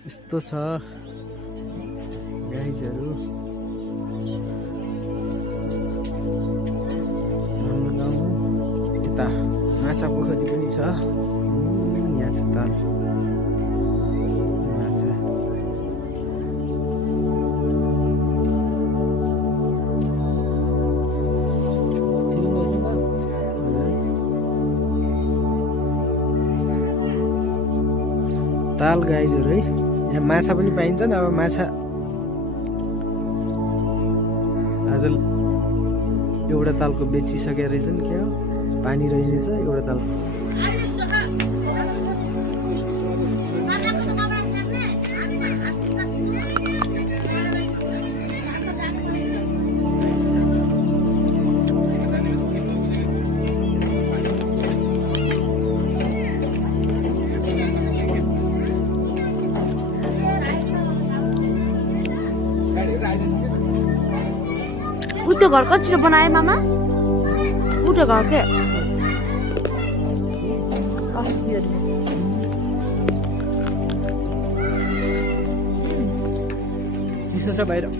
यस्तो छ गाइजहरु हाम्रो गाउँ यता माछा पोखरी पनि छ यहाँ छ ताल माछा ताल गाइजहरु है यहाँ माछा पनि पाइन्छन् अब माछा आज एउटा तालको बेचिसके रहेछन् के हो पानी रहेछ एउटा ताल उतो घर कति बनाए मामा उतो घर के चिसो छ बाहिर अब